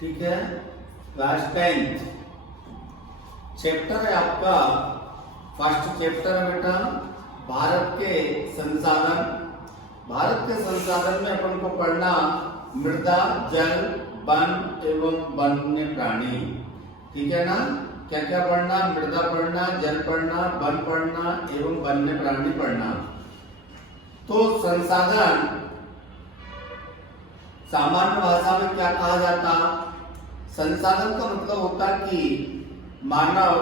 ठीक है। Class 10 chapter है आपका, फर्स्ट चैप्टर है बेटा भारत के संसाधन। भारत के संसाधन में अपन को पढ़ना मृदा, जल, वन एवं वन्य प्राणी। ठीक है ना। क्या क्या पढ़ना? मृदा पढ़ना, जल पढ़ना, वन पढ़ना एवं वन्य प्राणी पढ़ना। तो संसाधन सामान्य भाषा में क्या कहा जाता? संसाधन का मतलब होता कि मानव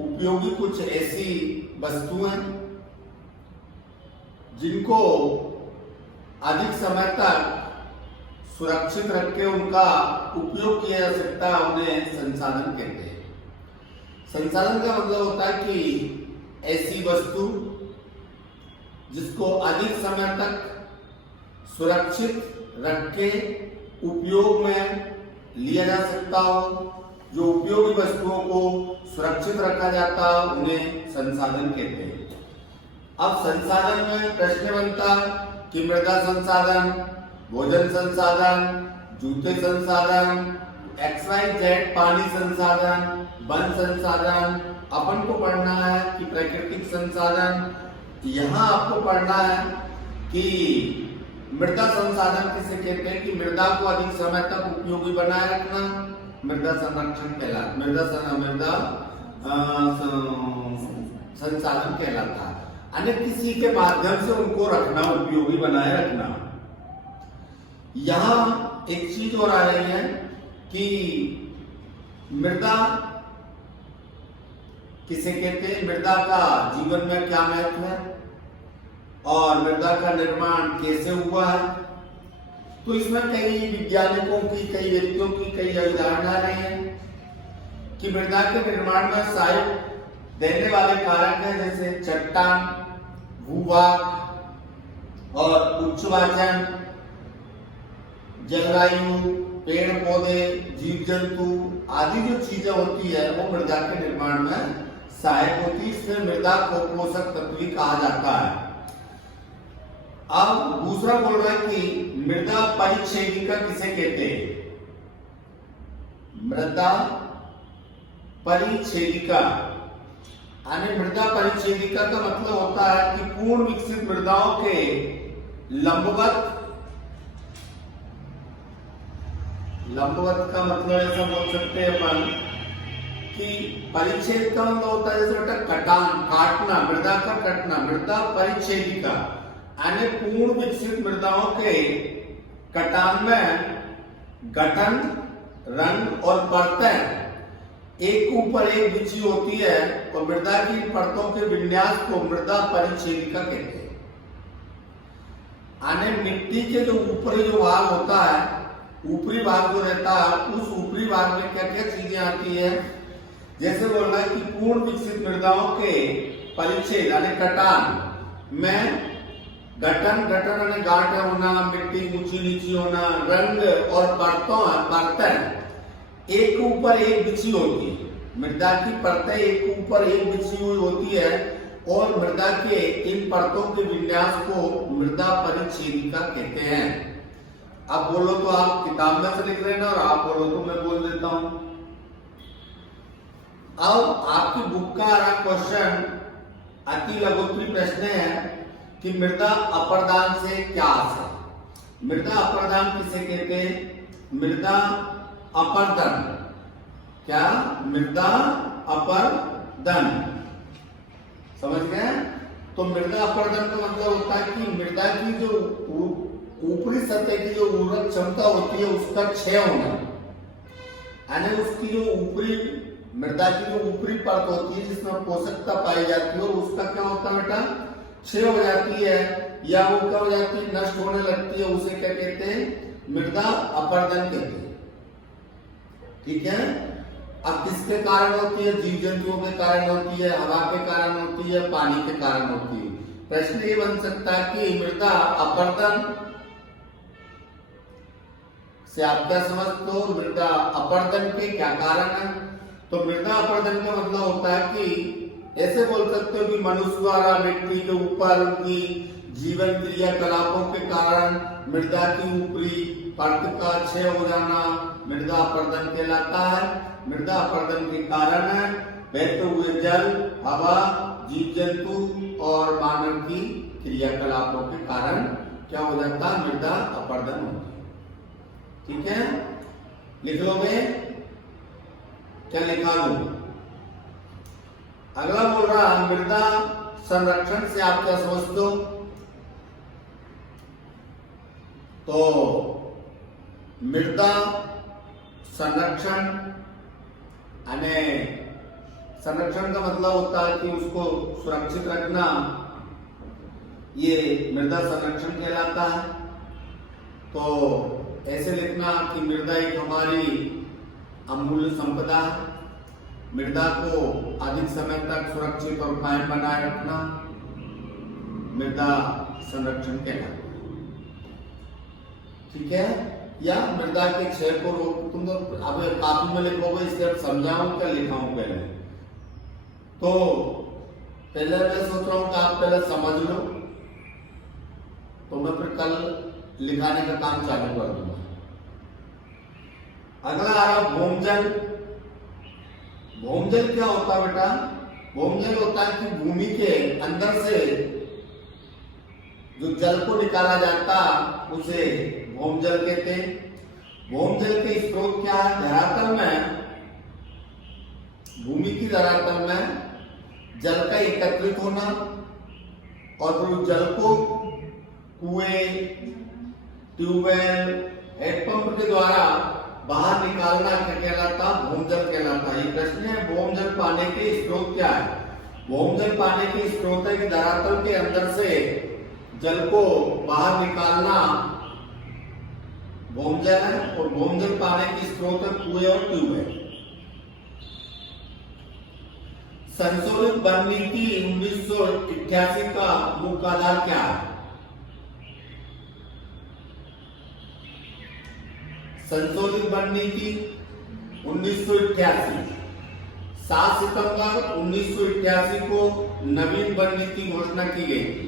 उपयोगी कुछ ऐसी वस्तुएं जिनको अधिक समय तक सुरक्षित रख के उनका उपयोग किया जा सकता है, उन्हें संसाधन कहते हैं। संसाधन का मतलब होता है कि ऐसी वस्तु जिसको अधिक समय तक सुरक्षित रख के उपयोग में लिया जा सकता हो, जो उपयोगी वस्तुओं को सुरक्षित रखा जाता है, उन्हें संसाधन कहते हैं। अब संसाधन में प्रश्न बनता कि मृदा संसाधन, भोजन संसाधन, जूते संसाधन, XYZ पानी संसाधन, वन संसाधन। अपन को पढ़ना है कि प्राकृतिक संसाधन। यहाँ आपको पढ़ना है कि मृदा संसाधन किसे कहते हैं, कि मृदा को अधिक समय तक उपयोगी बनाए रखना मृदा संरक्षण कहलाता, मृदा संसाधन कहलाता है। अन्य किसी के माध्यम से उनको रखना, उपयोगी बनाए रखना। यहाँ एक चीज और आ रही है कि मृदा किसे कहते हैं, मृदा का जीवन में क्या महत्व है और मृदा का निर्माण कैसे हुआ है। तो इसमें कई वैज्ञानिकों की, कई व्यक्तियों की कई अवधारणा रही है कि मृदा के निर्माण में सहायक देने वाले कारक हैं, जैसे चट्टान, भूभाग और उच्चवाचन, जलवायु, पेड़ पौधे, जीव जंतु आदि जो चीजें होती है वो मृदा के निर्माण में सहायक होती है। इसमें मृदा को पोषक तत्व भी कहा जाता है। अब दूसरा बोल रहा है कि मृदा परिच्छेदिका किसे कहते हैं? मृदा परिच्छेदिका यानी मृदा परिच्छेदिका का मतलब होता है कि पूर्ण विकसित मृदाओं के लंबवत का मतलब ऐसा बोल सकते हैं अपन कि परिच्छेद का मतलब होता है जैसे बेटा कटान, काटना, मृदा का कटना। मृदा परिच्छेदिका यानी पूर्ण विकसित मृदाओं के कटान में गठन, रंग और परतें एक ऊपर एक बिछी होती है और मृदा की परतों के विन्यास को मृदा परिच्छेदिका कहते हैं। यानी मिट्टी के जो ऊपरी जो भाग होता है, ऊपरी भाग जो रहता है, उस ऊपरी भाग में क्या क्या चीजें आती है, जैसे बोल रहा है कि पूर्ण विकसित मृदाओं के परिच्छेद यानी कटान में गठन यानी गांठ होना, मिट्टी ऊंची नीची होना, रंग और परतें एक ऊपर एक बिछी होती है। मृदा की परतें एक ऊपर एक बिछी हुई होती है और मृदा के इन परतों के विन्यास को मृदा परिच्छेदिका कहते हैं। अब बोलो तो आप किताब में से लिख रहे हैं ना, और आप बोलो तो मैं बोल देता हूं। अब आपकी बुक का क्वेश्चन अति लघुत्तरी प्रश्न है कि मृदा अपर्दान से क्या आशय? मृदा अपर्दान किसे कहते हैं? मृदा अपर्दन। क्या? मृदा अपर्दन। समझ गए? तो मृदा अपर्दन का मतलब होता है कि मृदा की जो ऊपरी सतह की जो उर्वरक क्षमता होती है उसका क्षय होना, यानी उसकी जो ऊपरी मृदा की जो ऊपरी परत होती है जिसमें पोषकता पाई जाती है और उसका क्या होता है बेटा? क्षय हो जाती है या वो क्या हो जाती है? नष्ट होने लगती है। उसे क्या कहते हैं? मृदा अपर्दन कहते हैं। ठीक है। अब किसके कारण होती है? जीव जंतुओं के कारण होती है, हवा के कारण होती है, पानी के कारण होती है। प्रश्न ये बन सकता है कि मृदा अपर्दन से आप क्या समझते हो? मृदा अपर्दन के क्या कारण है? तो मृदा अपर्दन का मतलब होता है कि ऐसे बोल सकते हो कि मनुष्य द्वारा मिट्टी के ऊपर उनकी जीवन क्रियाकलापों के कारण मृदा की ऊपरी परत का क्षय हो जाना मृदा अपरदन कहलाता है। मृदा अपरदन के कारण बहते हुए जल, हवा, जीव जंतु और मानव की क्रियाकलापों के कारण क्या हो जाता है, मृदा अपरदन होता है। ठीक है, लिख लो बे, क्या लिखा लू। अगला बोल रहा मृदा संरक्षण से आप क्या समझते हो? तो मृदा संरक्षण यानी संरक्षण का मतलब होता है कि उसको सुरक्षित रखना, ये मृदा संरक्षण कहलाता है। तो ऐसे लिखना कि मृदा एक हमारी अमूल्य संपदा है। मृदा को अधिक समय तक सुरक्षित और कायम बनाए रखना मृदा संरक्षण कहलाता है। ठीक है, या मृदा के क्षय को रोक, तुम तो अब काफी में लिखोगे इसलिए समझाऊं क्या लिखाऊं पहले। तो पहले मैं सोच रहा हूं कि आप पहले समझ लो, तो मैं फिर कल लिखाने का काम चालू कर दूंगा। अगला आ रहा भौमजल। भौमजल क्या होता है बेटा? भौमजल होता है कि भूमि के अंदर से जो जल को निकाला जाता उसे भौमजल कहते हैं। भौमजल के स्रोत क्या है? धरातल में, भूमि की धरातल में जल का एकत्रित होना और फिर जल को कुएं, ट्यूबवेल, हैंडपंप के द्वारा बाहर निकालना क्या कहलाता? भौमजल कहलाता है। ये प्रश्न है, भौमजल पाने के स्रोत क्या है? भौमजल पाने के स्रोत है कि धरातल के अंदर से जल को बाहर निकालना भौमजल है, और भौमजल पाने के स्रोत है कुएं और ट्यूबवेल। संशोधित वन नीति 1988 का मुख्य आधार क्या है? संशोधित वन नीति 1988, 7 सितंबर 1988 को नवीन वन नीति घोषणा की गई थी।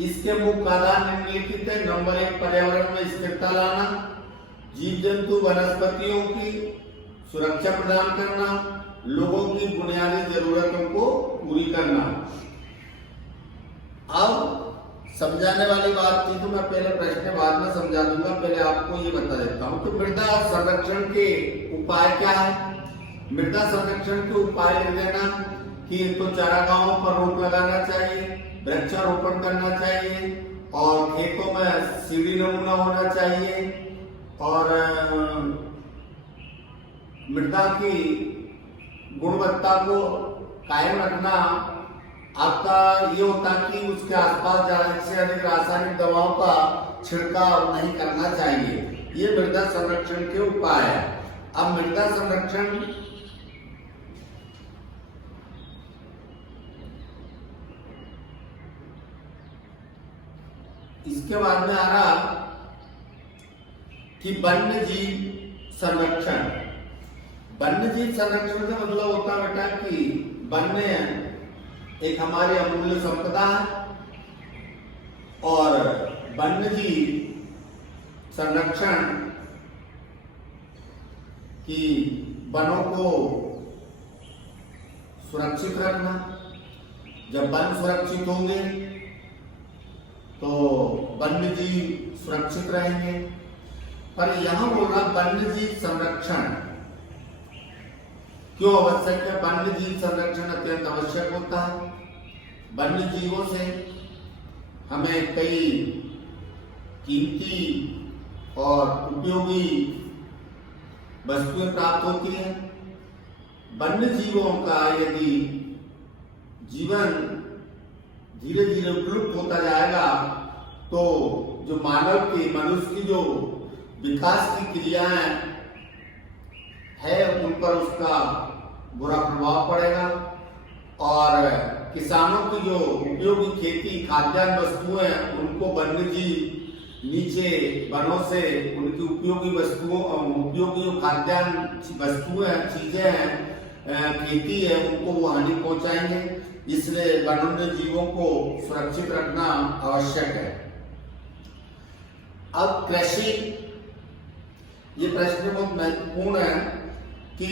इसके मुख्य आधार निम्नलिखित है। नंबर 1, पर्यावरण में स्थिरता लाना, जीव जंतु वनस्पतियों की सुरक्षा प्रदान करना, लोगों की बुनियादी जरूरतों को पूरी करना। अब समझाने वाली बात थी तो मैं पहले प्रश्न बाद में समझा दूंगा, पहले आपको ये बता देता हूं कि मृदा संरक्षण के उपाय क्या है। मृदा संरक्षण के उपाय लिख देना कि तो चारागाहों पर रोक लगाना चाहिए, वृक्षारोपण करना चाहिए, और खेतों में सीढ़ी नमूना होना चाहिए, और मृदा की गुणवत्ता को कायम रखना। आपका ये होता कि उसके आसपास ज्यादा से अधिक रासायनिक दवाओं का छिड़काव नहीं करना चाहिए। ये मृदा संरक्षण के उपाय है। अब मृदा संरक्षण इसके बाद में आ रहा कि वन्य जीव संरक्षण। वन्य जीव संरक्षण का मतलब होता है बेटा कि वन्य एक हमारी अमूल्य संपदा है, और वन्य जीव संरक्षण की वनों को सुरक्षित रखना। जब वन सुरक्षित होंगे तो वन्य जीव सुरक्षित रहेंगे। पर यहां बोल रहा वन्य जीव संरक्षण क्यों आवश्यक है? वन्य जीव संरक्षण अत्यंत आवश्यक होता है। वन्य जीवों से हमें कई कीमती और उपयोगी वस्तुएं प्राप्त होती हैं। वन्य जीवों का यदि जीवन धीरे धीरे विलुप्त होता जाएगा तो जो मानव की, मनुष्य की जो विकास की क्रियाएं है उन पर उसका बुरा प्रभाव पड़ेगा, और किसानों की जो उपयोगी खेती खाद्यान्न वस्तुएं उनको वन्य जीव नीचे वनों से उनकी उपयोगी वस्तुओं, उपयोगी खाद्यान्न वस्तुएं, चीजें हैं, खेती है, उनको वो हानि पहुंचाएंगे। इसलिए वन्य जीवों को सुरक्षित रखना आवश्यक है। अब कृषि ये प्रश्न बहुत महत्वपूर्ण है कि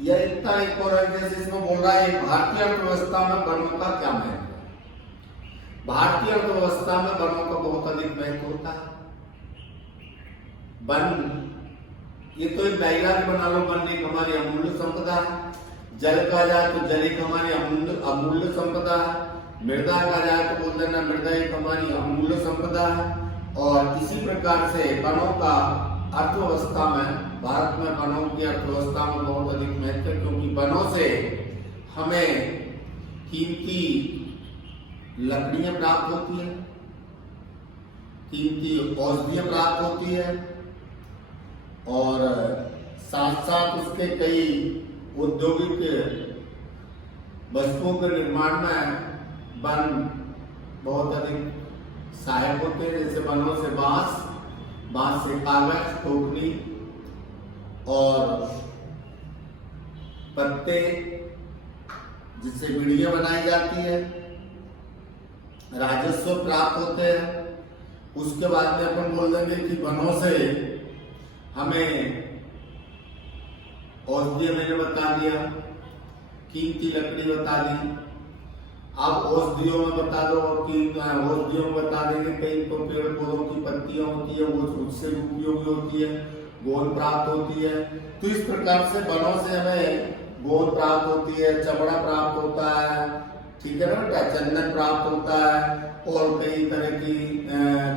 यह इतना एक और है, जैसे इसमें बोल रहा है भारतीय अर्थव्यवस्था में वनों का क्या महत्व है। भारतीय अर्थव्यवस्था में वनों का बहुत अधिक महत्व होता है। वन, ये तो एक डायलॉग बना लो, वन एक हमारी अमूल्य संपदा है। जल कहा जाए तो जल एक हमारी अमूल्य संपदा है। मृदा कहा जाए तो बोल देना मृदा एक हमारी अमूल्य संपदा है। और इसी प्रकार से वनों का अर्थव्यवस्था में, भारत में वनों की अर्थव्यवस्था में बहुत अधिक महत्व है, क्योंकि वनों से हमें कीमती लकड़ियां प्राप्त होती है, कीमती औषधियां प्राप्त होती है, और साथ साथ उसके कई औद्योगिक वस्तुओं के निर्माण में वन बहुत अधिक सहायक होते हैं। जैसे वनों से बांस से कागज, टोकरी और पत्ते, जिससे बीड़ियां बनाई जाती है, राजस्व प्राप्त होते हैं। उसके बाद में अपन बोल देंगे कि वनों से हमें औषधि, मैंने बता दिया, कीमती लकड़ी बता दी। अब औषधियों में बता दो कि औषधियों में बता देंगे कई तो पेड़ पौधों की पत्तियां होती है, वो उससे भी उपयोगी होती है, गोंद प्राप्त होती है। तो इस प्रकार से वनों से हमें गोंद प्राप्त होती है, चमड़ा प्राप्त होता है, ठीक है ना बेटा, चंदन प्राप्त होता है, और कई तरह की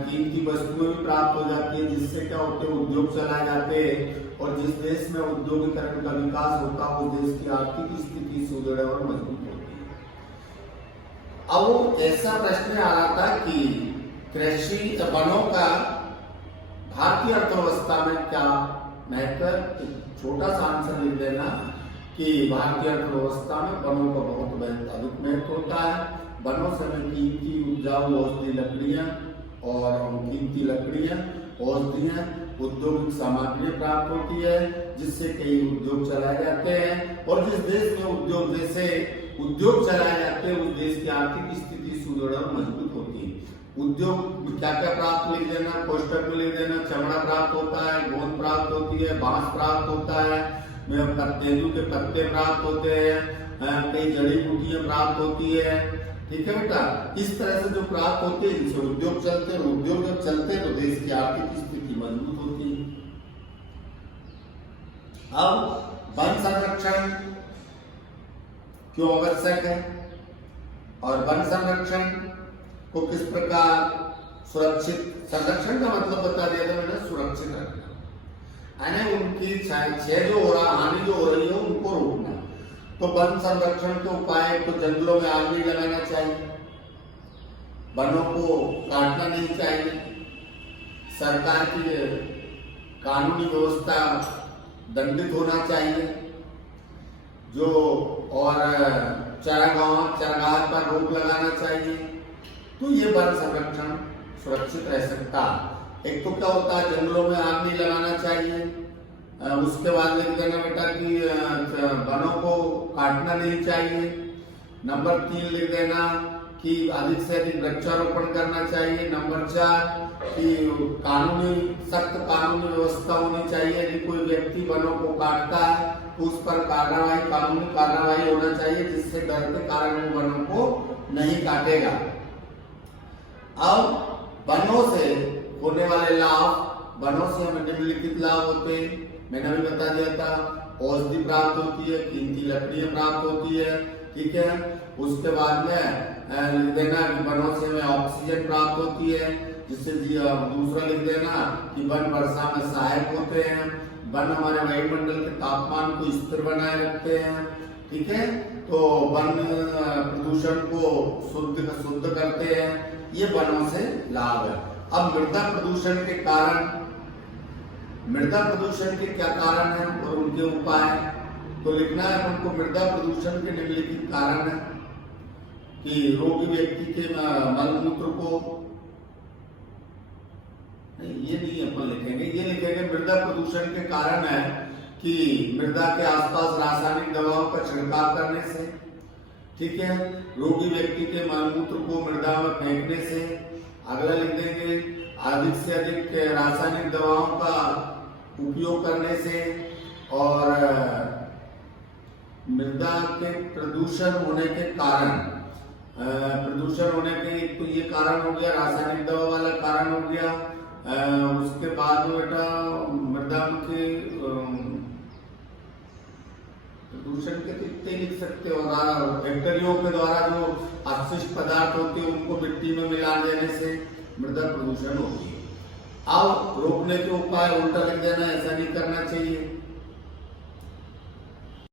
कीमती वस्तुएं भी प्राप्त हो जाती है, जिससे क्या होते हैं, उद्योग चलाए जाते हैं। और जिस देश में उद्योगीकरण का विकास होता है, वो देश की आर्थिक स्थिति सुदृढ़ और मजबूत होती है। अब ऐसा प्रश्न आ रहा था कि कृषि वनों का भारतीय अर्थव्यवस्था में क्या महत्व है। छोटा सा आंसर लिख देना कि भारतीय अर्थव्यवस्था में वनों का बहुत अधिक महत्व होता है। वनों से हमें कीमती उपजाऊ औषधि लकड़ियां और कीमती लकड़ियां, औषधियां, औद्योगिक सामग्री प्राप्त होती है, जिससे कई उद्योग चलाए जाते हैं। और जिस देश में उद्योग चलाए जाते हैं, उस देश की आर्थिक स्थिति सुदृढ़ और मजबूत होती है। उद्योग क्या क्या प्राप्त लिख देना, कोष्टक में लिख देना, चमड़ा प्राप्त होता है, गोंद प्राप्त होती है, बांस प्राप्त होता है, तेंदू के पत्ते प्राप्त होते हैं, कई जड़ी बूटियां प्राप्त होती है, ठीक है बेटा। इस तरह से जो प्राप्त होते हैं, इनसे उद्योग चलते हैं। उद्योग जब चलते हैं तो देश की आर्थिक स्थिति मजबूत होती है। अब वन संरक्षण क्यों आवश्यक है, और वन संरक्षण को किस प्रकार सुरक्षित, संरक्षण का मतलब बता दिया था मैंने, सुरक्षित रखना, यानी उनकी क्षय जो हो रहा, हानि जो हो रही है, उनको रोकना। तो वन संरक्षण के उपाय तो जंगलों में आग नहीं लगाना चाहिए, वनों को काटना नहीं चाहिए, सरकार की कानूनी व्यवस्था दंडित होना चाहिए, जो और चरागाह पर रोक लगाना चाहिए। तो ये वन संरक्षण सुरक्षित रह सकता। एक तो क्या होता है, जंगलों में आग नहीं लगाना चाहिए। उसके बाद लिख देना बेटा कि वनों को काटना नहीं चाहिए। नंबर 3 लिख देना कि अधिक से अधिक वृक्षारोपण करना चाहिए। नंबर 4 कि सख्त कानूनी व्यवस्था होनी चाहिए। यदि कोई व्यक्ति वनों को काटता है तो उस पर कानूनी कार्रवाई होना चाहिए, जिससे डर के कारण वो वनों को नहीं काटेगा। अब वनों से होने वाले लाभ, वनों से हमें निम्नलिखित लाभ होते हैं, मैंने अभी बता दिया था। औषधि प्राप्त होती है, कीमती लकड़ियां प्राप्त होती है, ठीक है। उसके बाद में लिख देना कि वनों से हमें ऑक्सीजन प्राप्त होती है, जिससे दूसरा लिख देना कि वन वर्षा में सहायक होते हैं। वन हमारे वायुमंडल के तापमान को स्थिर बनाए रखते हैं, ठीक है। तो वन प्रदूषण को शुद्ध करते हैं, ये वनों से लाभ है। अब मृदा प्रदूषण के क्या कारण है और उनके उपाय, तो लिखना है उनको। मृदा प्रदूषण के निम्नलिखित कारण है कि रोगी व्यक्ति के मलमूत्र को, ये नहीं अपन लिखेंगे, ये लिखेंगे मृदा प्रदूषण के कारण है कि मृदा के आसपास रासायनिक दवाओं का छिड़काव करने से, ठीक है, रोगी व्यक्ति के मलमूत्र को मृदा में फेंकने से। अगला लिख देंगे अधिक से अधिक रासायनिक दवाओं का उपयोग करने से और मृदा के प्रदूषण होने के कारण, प्रदूषण होने के एक तो ये कारण हो गया, रासायनिक दवा वाला कारण हो गया। उसके बाद में बेटा मृदा के प्रदूषण के तो इतने लिख सकते हो, फैक्ट्रियों के द्वारा जो अपशिष्ट पदार्थ होते हैं उनको मिट्टी में मिला देने से मृदा प्रदूषण होती है। अब रोकने के उपाय उल्टा लिख देना, ऐसा नहीं करना चाहिए।